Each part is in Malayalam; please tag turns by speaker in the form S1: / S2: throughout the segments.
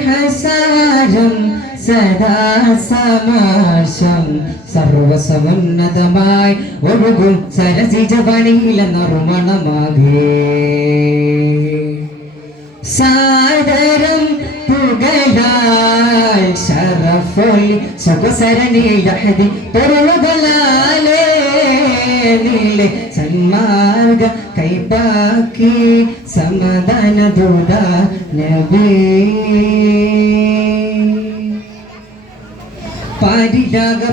S1: സ്നേഹസാരം സദാ സമാശം. സർവസമുന്നതമായി ഒഴുകും സരസിജ പണിയില നറുമണമാകേ സാദരം പുകഴാൽ ശരഫൊലി സുഖസരണീയഹതി പൊരുളുകളാലേ നീലെ സന്മാർഗ കൈപ്പാക്കി സമാധാന ദൂത നബീ.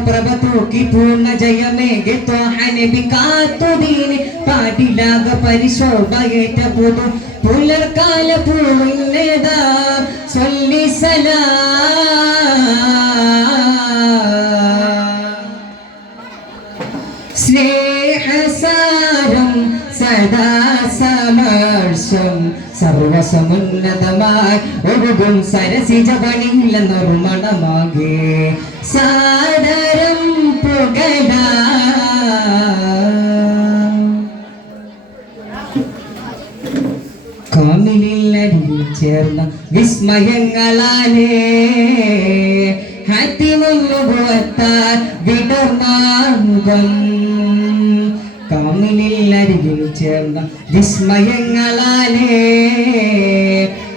S1: പ്രഭ തൂക്കി പൂർണ ജയമേകെ ത്വാഹനബി കാത്തുദീനി പാടിലാക പരിശോഭയേറ്റ പുതു പുലർക്കാല പൂന്നേതാ സൊല്ലി സലാ. സ്നേഹസാരം സദാ സമർശം സർവസമുന്നതമായി ഒഴുകും സരസിജ പണിയില നിർമ്മണമാകെ സാദരം പുകട ചേർന്ന വിസ്മയങ്ങളാലേ. ഹത്തിമുന്നുഭവത്താൽ വിടർമാമുഖം കാമിലിൽ അരികിൽ ചേർന്ന വിസ്മയങ്ങളാലേ.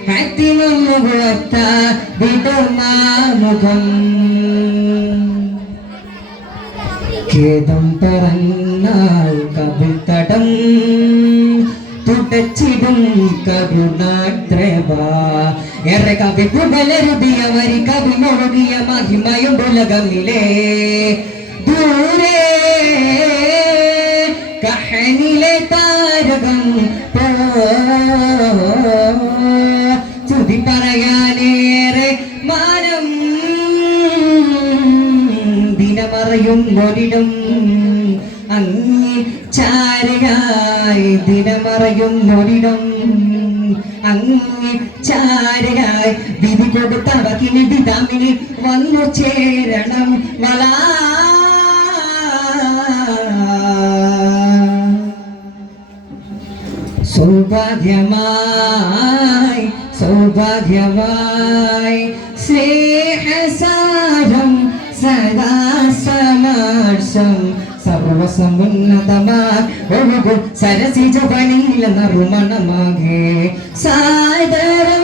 S1: ഹത്തിമുന്നുഭവത്താൽ വിടർമാമുഖം ഖേദം പറഞ്ഞാൽ കവിൾ തടം തുടച്ചിടും കരുണാത്രവ. ഏറെ കവി പുകലരുതിയ വരി കവി മുഴുകിയ മഹിമയും ഉലകമിലെ പറയാനേറെ മാനം ദിനമറയും ഒരിടം. അങ്ങി ചാരയായി ദിനമറയും ഒരിടം. അങ്ങി ചാരയായി വിധി കൊടുത്തവക്കിനി വിധാമിനി വന്നു ചേരണം വളാ സൗഭാഗ്യമായി സൗഭാഗ്യമായി സ്നേഹസാരം സദാ സമർശം സർവസമുന്നതമായി ഒഴുകും സരസിജ പണിയില നറുമണമാകെ സാദരം